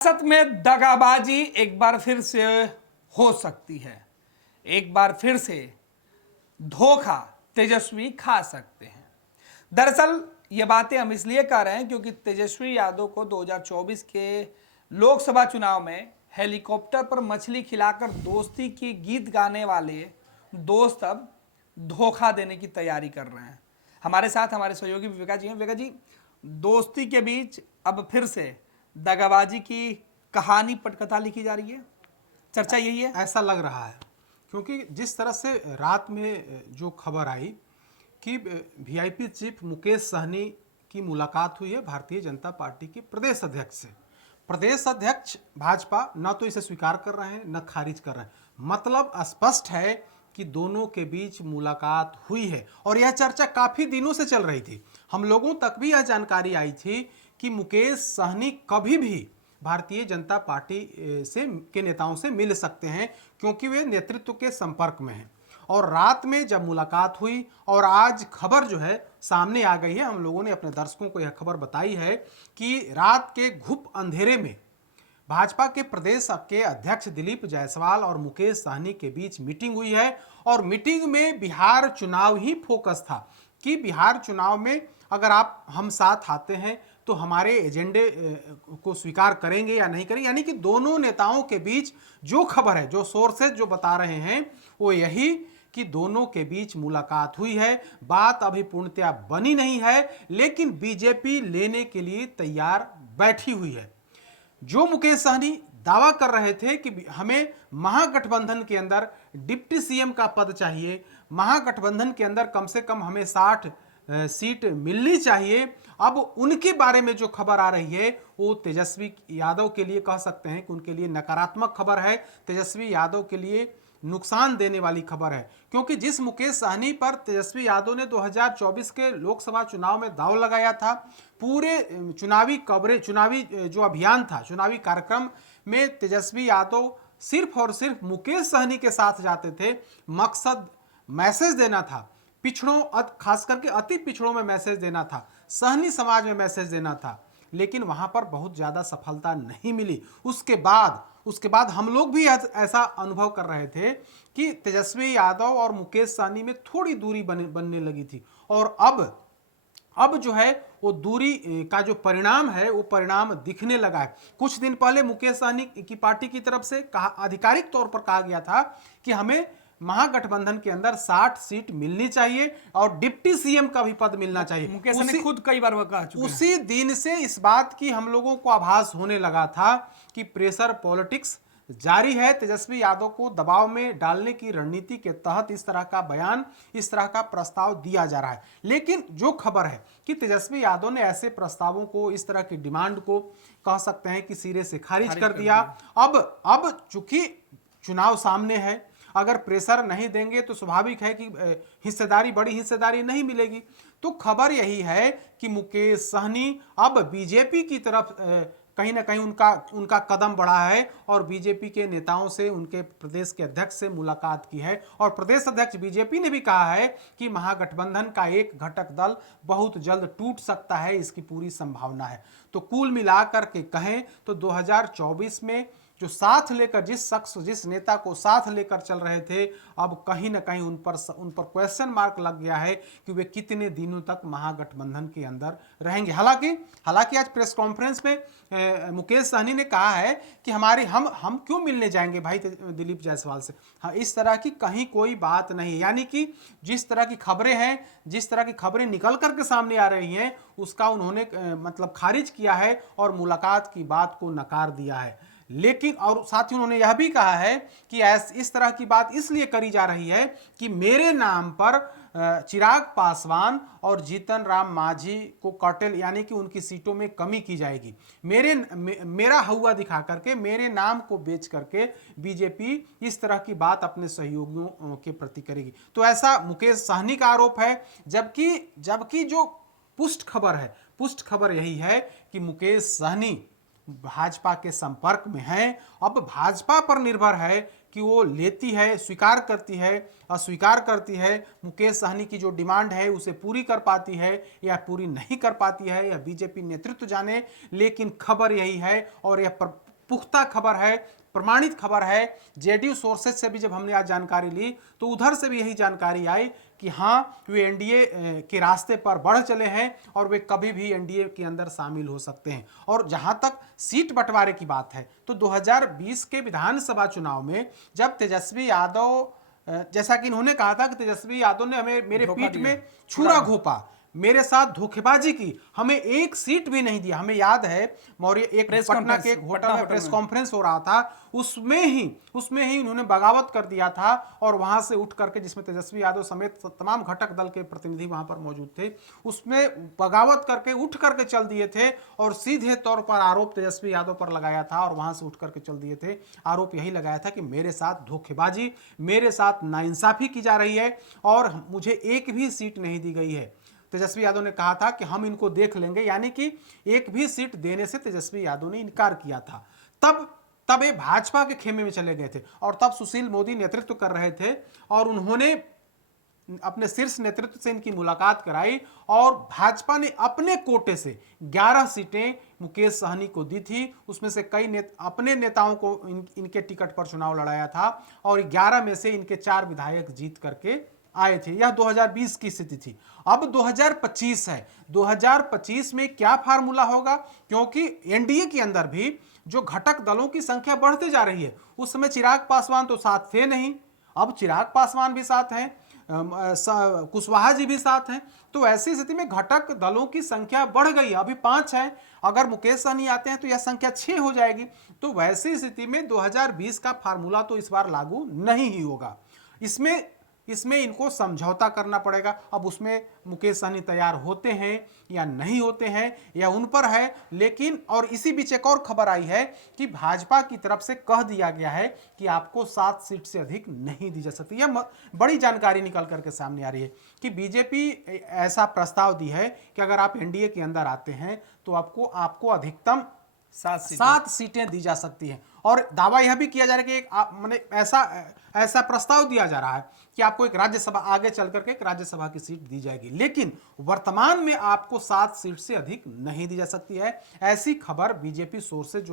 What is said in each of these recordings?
सियासत में दगाबाजी एक बार फिर से हो सकती है। एक बार फिर से धोखा तेजस्वी खा सकते हैं। दरअसल ये बातें हम इसलिए कर रहे हैं क्योंकि तेजस्वी यादव को 2024 के लोकसभा चुनाव में हेलीकॉप्टर पर मछली खिलाकर दोस्ती की गीत गाने वाले दोस्त अब धोखा देने की तैयारी कर रहे हैं। हमारे साथ हमारे सहयोगी विवेका जी हैं। विवेका जी, दोस्ती के बीच अब फिर से दगाबाजी की कहानी पटकथा लिखी जा रही है, चर्चा यही है। ऐसा लग रहा है क्योंकि जिस तरह से रात में जो खबर आई कि वीआईपी चीफ मुकेश सहनी की मुलाकात हुई है भारतीय जनता पार्टी के प्रदेश अध्यक्ष से। प्रदेश अध्यक्ष भाजपा न तो इसे स्वीकार कर रहे हैं न खारिज कर रहे हैं। मतलब स्पष्ट है कि दोनों के बीच मुलाकात हुई है और यह चर्चा काफी दिनों से चल रही थी। हम लोगों तक भी यह जानकारी आई थी कि मुकेश सहनी कभी भी भारतीय जनता पार्टी के नेताओं से मिल सकते हैं क्योंकि वे नेतृत्व के संपर्क में हैं। और रात में जब मुलाकात हुई और आज खबर जो है सामने आ गई है, हम लोगों ने अपने दर्शकों को यह खबर बताई है कि रात के घुप अंधेरे में भाजपा के प्रदेश के अध्यक्ष दिलीप जायसवाल और मुकेश सहनी के बीच मीटिंग हुई है। और मीटिंग में बिहार चुनाव ही फोकस था कि बिहार चुनाव में अगर आप हम साथ आते हैं तो हमारे एजेंडे को स्वीकार करेंगे या नहीं करेंगे। यानी कि दोनों नेताओं के बीच जो खबर है, जो सोर्सेज जो बता रहे हैं वो यही कि दोनों के बीच मुलाकात हुई है। बात अभी पूर्णतया बनी नहीं है लेकिन बीजेपी लेने के लिए तैयार बैठी हुई है। जो मुकेश सहनी दावा कर रहे थे कि हमें महागठबंधन के अंदर डिप्टी सीएम का पद चाहिए, महागठबंधन के अंदर कम से कम हमें 60 सीट मिलनी चाहिए, अब उनके बारे में जो खबर आ रही है वो तेजस्वी यादव के लिए कह सकते हैं कि उनके लिए नकारात्मक खबर है, तेजस्वी यादव के लिए नुकसान देने वाली खबर है। क्योंकि जिस मुकेश सहनी पर तेजस्वी यादव ने 2024 के लोकसभा चुनाव में दांव लगाया था, पूरे चुनावी कवरेज, चुनावी जो अभियान था, चुनावी कार्यक्रम में तेजस्वी यादव सिर्फ और सिर्फ मुकेश सहनी के साथ जाते थे। मकसद मैसेज देना था, पिछड़ों, खास करके अति पिछड़ों में मैसेज देना था, सहनी समाज में मैसेज देना था, लेकिन वहां पर बहुत ज्यादा सफलता नहीं मिली। उसके बाद हम लोग भी ऐसा अनुभव कर रहे थे कि तेजस्वी यादव और मुकेश सहनी में थोड़ी दूरी बनने लगी थी। और अब जो है वो दूरी का जो परिणाम है वो परिणाम दिखने लगा है। कुछ दिन पहले मुकेश सहनी की पार्टी की तरफ से आधिकारिक तौर पर कहा गया था कि हमें महागठबंधन के अंदर 60 सीट मिलनी चाहिए और डिप्टी सीएम का भी पद मिलना चाहिए। मुकेश सहनी खुद कई बार कहा चुके हैं। उसी दिन से इस बात की हम लोगों को आभास होने लगा था कि प्रेशर पॉलिटिक्स जारी है। तेजस्वी यादव को दबाव में डालने की रणनीति के तहत इस तरह का बयान, इस तरह का प्रस्ताव दिया जा रहा है। लेकिन जो खबर है कि तेजस्वी यादव ने ऐसे प्रस्तावों को, इस तरह की डिमांड को कह सकते हैं कि सिरे से खारिज कर दिया। अब चूंकि चुनाव सामने है, अगर प्रेशर नहीं देंगे तो स्वाभाविक है कि बड़ी हिस्सेदारी नहीं मिलेगी। तो खबर यही है कि मुकेश सहनी अब बीजेपी की तरफ कहीं ना कहीं उनका कदम बढ़ा है और बीजेपी के नेताओं से, उनके प्रदेश के अध्यक्ष से मुलाकात की है। और प्रदेश अध्यक्ष बीजेपी ने भी कहा है कि महागठबंधन का एक घटक दल बहुत जल्द टूट सकता है, इसकी पूरी संभावना है। तो कुल मिलाकर के कहें तो 2024 में जो साथ लेकर, जिस नेता को साथ लेकर चल रहे थे, अब कहीं ना कहीं उन पर क्वेश्चन मार्क लग गया है कि वे कितने दिनों तक महागठबंधन के अंदर रहेंगे। हालांकि आज प्रेस कॉन्फ्रेंस में मुकेश सहनी ने कहा है कि हम क्यों मिलने जाएंगे भाई दिलीप जायसवाल से। हाँ, इस तरह की कहीं कोई बात नहीं। यानी कि जिस तरह की खबरें हैं, जिस तरह की खबरें निकल करके सामने आ रही हैं, उसका उन्होंने मतलब खारिज किया है और मुलाकात की बात को नकार दिया है। लेकिन और साथ ही उन्होंने यह भी कहा है कि इस तरह की बात इसलिए करी जा रही है कि मेरे नाम पर चिराग पासवान और जीतन राम मांझी को कर्टेल, यानी कि उनकी सीटों में कमी की जाएगी। मेरा हवा दिखा करके, मेरे नाम को बेच करके बीजेपी इस तरह की बात अपने सहयोगियों के प्रति करेगी। तो ऐसा मुकेश सहनी का आरोप है। जबकि जो पुष्ट खबर यही है कि मुकेश सहनी भाजपा के संपर्क में है। अब भाजपा पर निर्भर है कि वो लेती है, स्वीकार करती है, अस्वीकार करती है, मुकेश सहनी की जो डिमांड है उसे पूरी कर पाती है या पूरी नहीं कर पाती है, या बीजेपी नेतृत्व जाने। लेकिन खबर यही है और यह पुख्ता खबर है, प्रमाणित खबर है। जेडीयू सोर्सेज से भी जब हमने आज जानकारी ली तो उधर से भी यही जानकारी आई कि हाँ, वे एनडीए के रास्ते पर बढ़ चले हैं और वे कभी भी एनडीए के अंदर शामिल हो सकते हैं। और जहां तक सीट बंटवारे की बात है तो 2020 के विधानसभा चुनाव में जब तेजस्वी यादव, जैसा कि इन्होंने कहा था कि तेजस्वी यादव ने हमें मेरे पीठ में छुरा घोंपा, मेरे साथ धोखेबाजी की, हमें एक सीट भी नहीं दिया। हमें याद है मौर्य एक पटना के एक होटल में प्रेस कॉन्फ्रेंस हो रहा था, उसमें ही उन्होंने बगावत कर दिया था और वहां से उठ करके, जिसमें तेजस्वी यादव समेत तमाम घटक दल के प्रतिनिधि वहां पर मौजूद थे, उसमें बगावत करके उठ करके चल दिए थे और सीधे तौर पर आरोप तेजस्वी यादव पर लगाया था और वहां से उठ करके चल दिए थे। आरोप यही लगाया था कि मेरे साथ धोखेबाजी, मेरे साथ नाइंसाफी की जा रही है और मुझे एक भी सीट नहीं दी गई है। तेजस्वी यादव ने कहा था कि हम इनको देख लेंगे, यानी कि एक भी सीट देने से तेजस्वी यादव ने इनकार किया था। तब ये भाजपा के खेमे में चले गए थे और तब सुशील मोदी नेतृत्व कर रहे थे और उन्होंने अपने शीर्ष नेतृत्व से इनकी मुलाकात कराई और भाजपा ने अपने कोटे से 11 सीटें मुकेश सहनी को दी थी। उसमें से कई अपने नेताओं को इनके टिकट पर चुनाव लड़ाया था और 11 में से इनके 4 विधायक जीत करके आए थे। यह 2020 की स्थिति थी। अब 2025 है। 2025 में क्या फार्मूला होगा, क्योंकि एनडीए के अंदर भी जो घटक दलों की संख्या बढ़ते जा रही है। उस समय चिराग पासवान तो साथ थे नहीं, अब चिराग पासवान भी साथ हैं, कुशवाहा जी भी साथ हैं। तो ऐसी स्थिति में घटक दलों की संख्या बढ़ गई, अभी 5 है। अगर मुकेश सहनी आते हैं तो यह संख्या 6 हो जाएगी। तो वैसी स्थिति में 2020 का फार्मूला तो इस बार लागू नहीं ही होगा। इसमें इनको समझौता करना पड़ेगा। अब उसमें मुकेश सहनी तैयार होते हैं या नहीं होते हैं यह उन पर है। लेकिन और इसी बीच एक और खबर आई है कि भाजपा की तरफ से कह दिया गया है कि आपको 7 सीट से अधिक नहीं दी जा सकती। यह बड़ी जानकारी निकल करके सामने आ रही है कि बीजेपी ऐसा प्रस्ताव दी है कि अगर आप एनडीए के अंदर आते हैं तो आपको अधिकतम 7 सीटें दी जा सकती हैं। और दावा यह भी किया जा रहा है कि माने ऐसा प्रस्ताव दिया जा रहा है कि आपको एक राज्यसभा, आगे चल करके एक राज्यसभा की सीट दी जाएगी, लेकिन वर्तमान में आपको 7 सीट से अधिक नहीं दी जा सकती है। ऐसी खबर बीजेपी सोर्सेज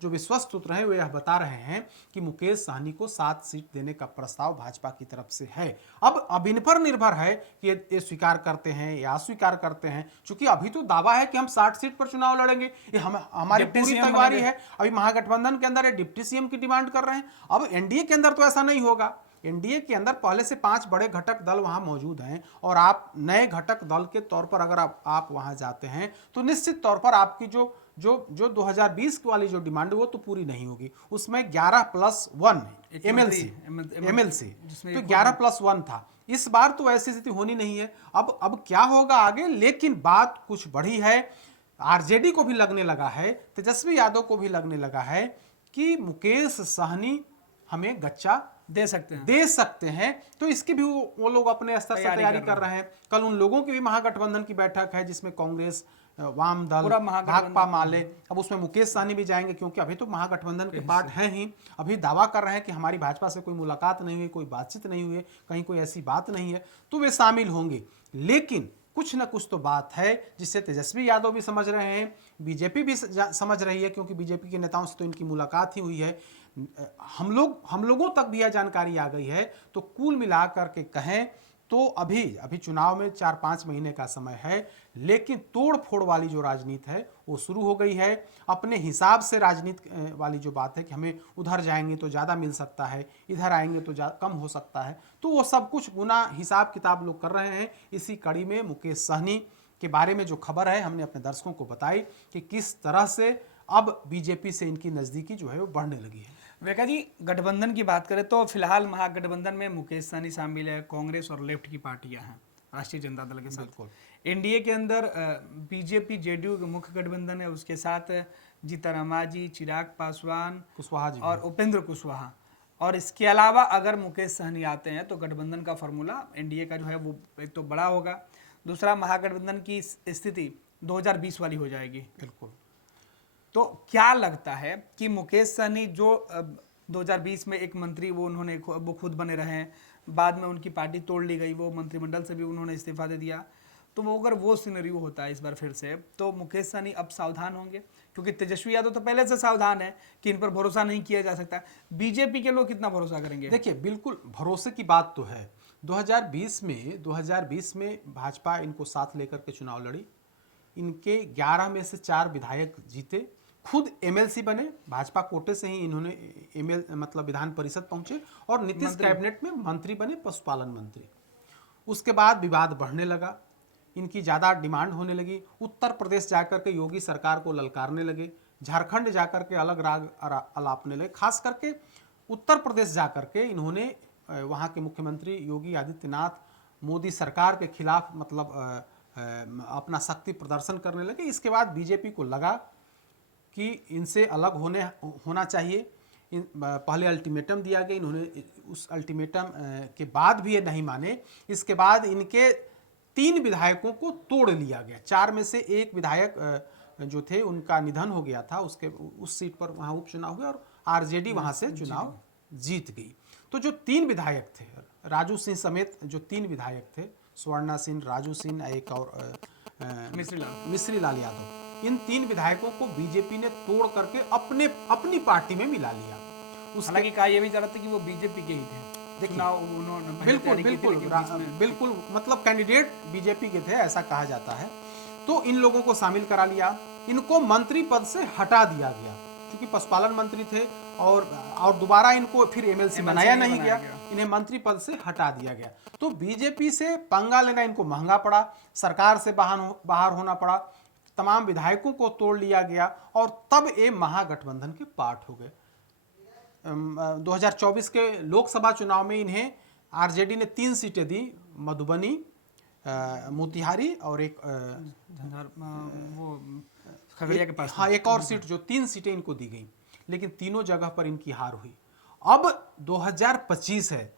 जो विश्वस्त सूत्र हैं वे यह बता रहे हैं कि मुकेश सहनी को 7 सीट देने का प्रस्ताव भाजपा की तरफ से है। अब इन पर निर्भर है कि ये स्वीकार करते हैं या अस्वीकार करते हैं। चूंकि अभी तो दावा है कि हम 60 सीट पर चुनाव लड़ेंगे, ये हमारी पूरी तैयारी है। अभी महागठबंधन के अंदर डिप्टी सीएम की डिमांड कर रहे हैं। अब एनडीए के अंदर तो ऐसा नहीं होगा। एनडीए के अंदर पहले से 5 बड़े घटक दल वहां मौजूद हैं और आप नए घटक दल के तौर पर अगर आप वहां जाते हैं तो निश्चित तौर पर आपकी जो 2020 वाली जो डिमांड वो तो पूरी नहीं होगी। उसमें 11+1 एमएलसी तो 11+1 था। इस बार तो ऐसी स्थिति होनी नहीं है। अब क्या होगा आगे, लेकिन बात कुछ बढ़ी है। आरजेडी को भी लगने लगा है, तेजस्वी यादव को भी लगने लगा है कि मुकेश सहनी हमें गच्चा दे सकते हैं। तो इसकी भी वो लोग अपने स्तर से तैयारी कर रहे हैं। कल उन लोगों की भी महागठबंधन की बैठक है जिसमें कांग्रेस, वाम दल, भाकपा माले, अब उसमें मुकेश सहनी भी जाएंगे क्योंकि अभी तो महागठबंधन के पार्ट हैं ही। अभी दावा कर रहे हैं कि हमारी भाजपा से कोई मुलाकात नहीं हुई, कोई बातचीत नहीं हुई, कहीं कोई ऐसी बात नहीं है, तो वे शामिल होंगे। लेकिन कुछ ना कुछ तो बात है जिससे तेजस्वी यादव भी समझ रहे हैं, बीजेपी भी समझ रही है, क्योंकि बीजेपी के नेताओं से तो इनकी मुलाकात ही हुई है। हम लोगों तक भी यह जानकारी आ गई है। तो कुल मिलाकर के कहें तो अभी चुनाव में 4-5 महीने का समय है, लेकिन तोड़ फोड़ वाली जो राजनीति है वो शुरू हो गई है। अपने हिसाब से राजनीति वाली जो बात है कि हमें उधर जाएंगे तो ज़्यादा मिल सकता है, इधर आएंगे तो कम हो सकता है, तो वो सब कुछ गुना हिसाब किताब लोग कर रहे हैं। इसी कड़ी में मुकेश सहनी के बारे में जो खबर है हमने अपने दर्शकों को बताई कि किस तरह से अब बीजेपी से इनकी नज़दीकी जो है वो बढ़ने लगी है। वेका जी, गठबंधन की बात करें तो फिलहाल महागठबंधन में मुकेश सहनी शामिल है, कांग्रेस और लेफ्ट की पार्टियां हैं राष्ट्रीय जनता दल के साथ। एनडीए के अंदर बीजेपी जेडीयू का मुख्य गठबंधन है, उसके साथ जीतन राम, चिराग पासवान, कुशवाहा जी और उपेंद्र कुशवाहा। और इसके अलावा अगर मुकेश सहनी आते हैं तो गठबंधन का फॉर्मूला एनडीए का जो है वो एक तो बड़ा होगा, दूसरा महागठबंधन की स्थिति 2020 वाली हो जाएगी। बिल्कुल। तो क्या लगता है कि मुकेश सहनी जो 2020 में एक मंत्री वो खुद बने रहे हैं, बाद में उनकी पार्टी तोड़ ली गई, वो मंत्रिमंडल से भी उन्होंने इस्तीफा दे दिया, तो वो अगर वो सिनेरियो होता है इस बार फिर से, तो मुकेश सहनी अब सावधान होंगे क्योंकि तेजस्वी यादव तो पहले से सावधान है कि इन पर भरोसा नहीं किया जा सकता। बीजेपी के लोग कितना भरोसा करेंगे? देखिए, बिल्कुल भरोसे की बात तो है। 2020 में भाजपा इनको साथ लेकर के चुनाव लड़ी। इनके 11 में से 4 विधायक जीते, खुद एमएलसी बने, भाजपा कोटे से ही इन्होंने मतलब विधान परिषद पहुंचे और नीतीश कैबिनेट में मंत्री बने, पशुपालन मंत्री। उसके बाद विवाद बढ़ने लगा, इनकी ज़्यादा डिमांड होने लगी। उत्तर प्रदेश जाकर के योगी सरकार को ललकारने लगे, झारखंड जाकर के अलग राग अलापने लगे। खास करके उत्तर प्रदेश जाकर के इन्होंने वहाँ के मुख्यमंत्री योगी आदित्यनाथ मोदी सरकार के खिलाफ मतलब अपना शक्ति प्रदर्शन करने लगे। इसके बाद बीजेपी को लगा कि इनसे अलग होना चाहिए। पहले अल्टीमेटम दिया गया, इन्होंने उस अल्टीमेटम के बाद भी ये नहीं माने। इसके बाद इनके 3 विधायकों को तोड़ लिया गया। 4 में से 1 विधायक जो थे उनका निधन हो गया था, उस सीट पर वहाँ उपचुनाव हुए और आरजेडी वहाँ से चुनाव जीत गई। तो जो 3 विधायक थे, राजू सिंह समेत जो 3 विधायक थे, स्वर्णा सिंह, राजू सिंह, एक और मिश्री लाल यादव, इन 3 विधायकों को बीजेपी ने तोड़ करके अपनी पार्टी में मिला लिया। हालांकि कहा यह भी जा रहा था कि वो बीजेपी के ही थे। बिल्कुल मतलब कैंडिडेट बीजेपी के थे, ऐसा कहा जाता है। तो इन लोगों को शामिल करा लिया, इनको मंत्री पद से हटा दिया गया क्योंकि पशुपालन मंत्री थे और दोबारा इनको फिर एमएलसी बनाया नहीं गया, इन्हें मंत्री पद से हटा दिया गया। तो बीजेपी से पंगा लेना इनको महंगा पड़ा, सरकार से बाहर होना पड़ा, तमाम विधायकों को तोड़ लिया गया और तब ये महागठबंधन के पार्ट हो गए। 2024 के लोकसभा चुनाव में इन्हें आरजेडी ने 3 सीटें दी, मधुबनी, मोतिहारी और एक वो खगड़िया के पास, हाँ, एक और सीट, जो 3 सीटें इनको दी गई, लेकिन तीनों जगह पर इनकी हार हुई। अब 2025 है,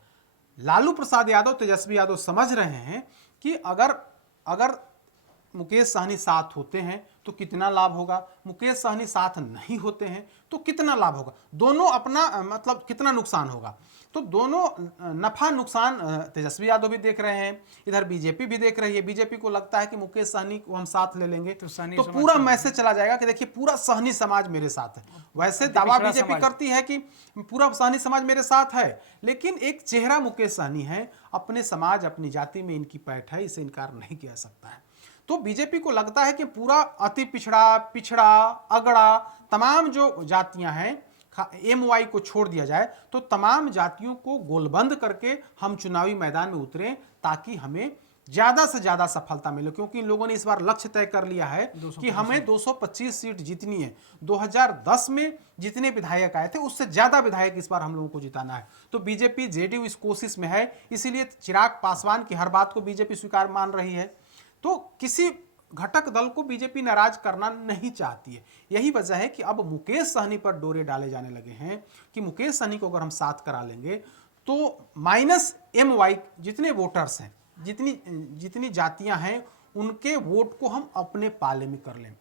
लालू प्रसाद यादव, तेजस्वी यादव समझ रहे हैं कि अगर मुकेश सहनी साथ होते हैं तो कितना लाभ होगा, मुकेश सहनी साथ नहीं होते हैं तो कितना लाभ होगा, दोनों अपना मतलब कितना नुकसान होगा। तो दोनों नफा नुकसान तेजस्वी यादव भी देख रहे हैं, इधर बीजेपी भी देख रही है। बीजेपी को लगता है कि मुकेश सहनी को हम साथ ले लेंगे तो पूरा मैसेज चला जाएगा कि देखिए पूरा सहनी समाज मेरे साथ है। वैसे दावा बीजेपी करती है कि पूरा सहनी समाज मेरे साथ है, लेकिन एक चेहरा मुकेश सहनी है, अपने समाज अपनी जाति में इनकी पैठ है, इसे इनकार नहीं किया सकता है। तो बीजेपी को लगता है कि पूरा अति पिछड़ा अगड़ा तमाम जो जातियां हैं, एमवाई को छोड़ दिया जाए तो तमाम जातियों को गोलबंद करके हम चुनावी मैदान में उतरें ताकि हमें ज्यादा से ज्यादा सफलता मिले। क्योंकि इन लोगों ने इस बार लक्ष्य तय कर लिया है कि हमें 225 सीट जीतनी है। 2010 में जितने विधायक आए थे उससे ज्यादा विधायक इस बार हम लोगों को जिताना है। तो बीजेपी जेडीयू इस कोशिश में है, इसीलिए चिराग पासवान की हर बात को बीजेपी स्वीकार मान रही है। तो किसी घटक दल को बीजेपी नाराज करना नहीं चाहती है। यही वजह है कि अब मुकेश सहनी पर डोरे डाले जाने लगे हैं कि मुकेश सहनी को अगर हम साथ करा लेंगे तो -MY जितने वोटर्स हैं, जितनी जातियां हैं, उनके वोट को हम अपने पाले में कर लें।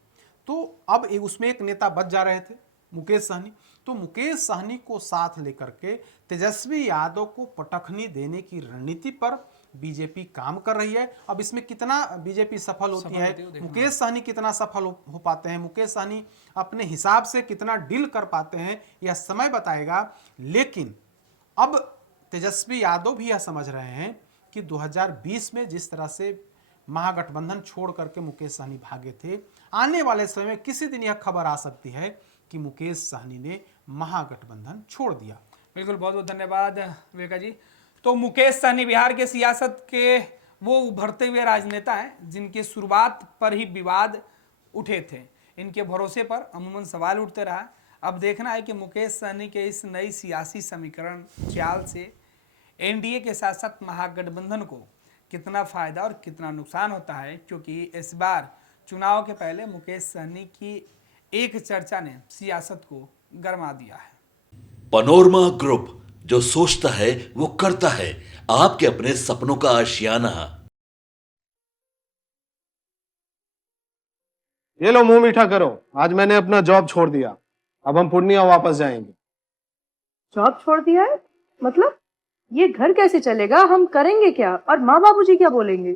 तो अब उसमें एक नेता बच जा रहे थे, मुकेश सहनी। तो मुकेश सहनी को साथ लेकर के तेजस्वी यादव को पटखनी देने की रणनीति पर बीजेपी काम कर रही है। अब इसमें कितना बीजेपी सफल होती है, मुकेश सहनी कितना सफल हो पाते हैं, मुकेश सहनी अपने हिसाब से कितना डील कर पाते हैं, यह समय बताएगा। लेकिन अब तेजस्वी यादव भी यह समझ रहे हैं कि 2020 में जिस तरह से महागठबंधन छोड़ करके मुकेश सहनी भागे थे, आने वाले समय में किसी दिन यह खबर आ सकती है कि मुकेश सहनी ने महागठबंधन छोड़ दिया। बिल्कुल, बहुत बहुत धन्यवाद विवेका जी। तो मुकेश सहनी बिहार के सियासत के वो उभरते हुए राजनेता हैं जिनके शुरुआत पर ही विवाद उठे थे। इनके भरोसे पर अमूमन सवाल उठते रहा। अब देखना है कि मुकेश सहनी के इस नई सियासी समीकरण चाल से एनडीए के साथ साथ महागठबंधन को कितना फायदा और कितना नुकसान होता है, क्योंकि इस बार चुनाव के पहले मुकेश सहनी की एक चर्चा ने सियासत को गरमा दिया है। पनोरमा ग्रुप, जो सोचता है वो करता है, आपके अपने सपनों का आशियाना। ये लो मुंह मीठा करो, आज मैंने अपना जॉब छोड़ दिया, अब हम पूर्णिया वापस जाएंगे। जॉब छोड़ दिया है? मतलब ये घर कैसे चलेगा, हम करेंगे क्या और माँ बाबूजी क्या बोलेंगे?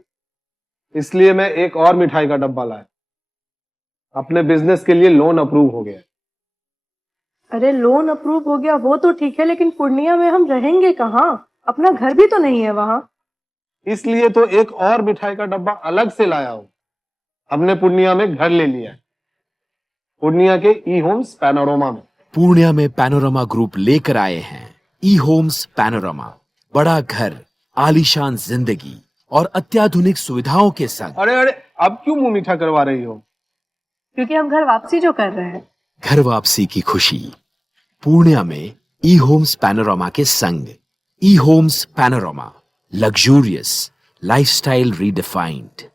इसलिए मैं एक और मिठाई का डब्बा लाया। अपने बिजनेस के लिए लोन अप्रूव हो गया। अरे लोन अप्रूव हो गया वो तो ठीक है, लेकिन पूर्णिया में हम रहेंगे कहाँ? अपना घर भी तो नहीं है वहां। इसलिए तो एक और मिठाई का डब्बा अलग से लाया हूं। हमने पूर्णिया में घर ले लिया है, पूर्णिया के ई होम्स पैनोरमा में। पूर्णिया में पैनोरमा ग्रुप लेकर आए हैं ई होम्स पैनोरमा। बड़ा घर, आलीशान जिंदगी और अत्याधुनिक सुविधाओं के संग। अरे अरे, अब क्यों मुंह मीठा करवा रही हो? क्योंकि हम घर वापसी जो कर रहे हैं। घर वापसी की खुशी पूर्णिया में ई होम्स पैनोरमा के संग। E homes panorama, luxurious lifestyle redefined.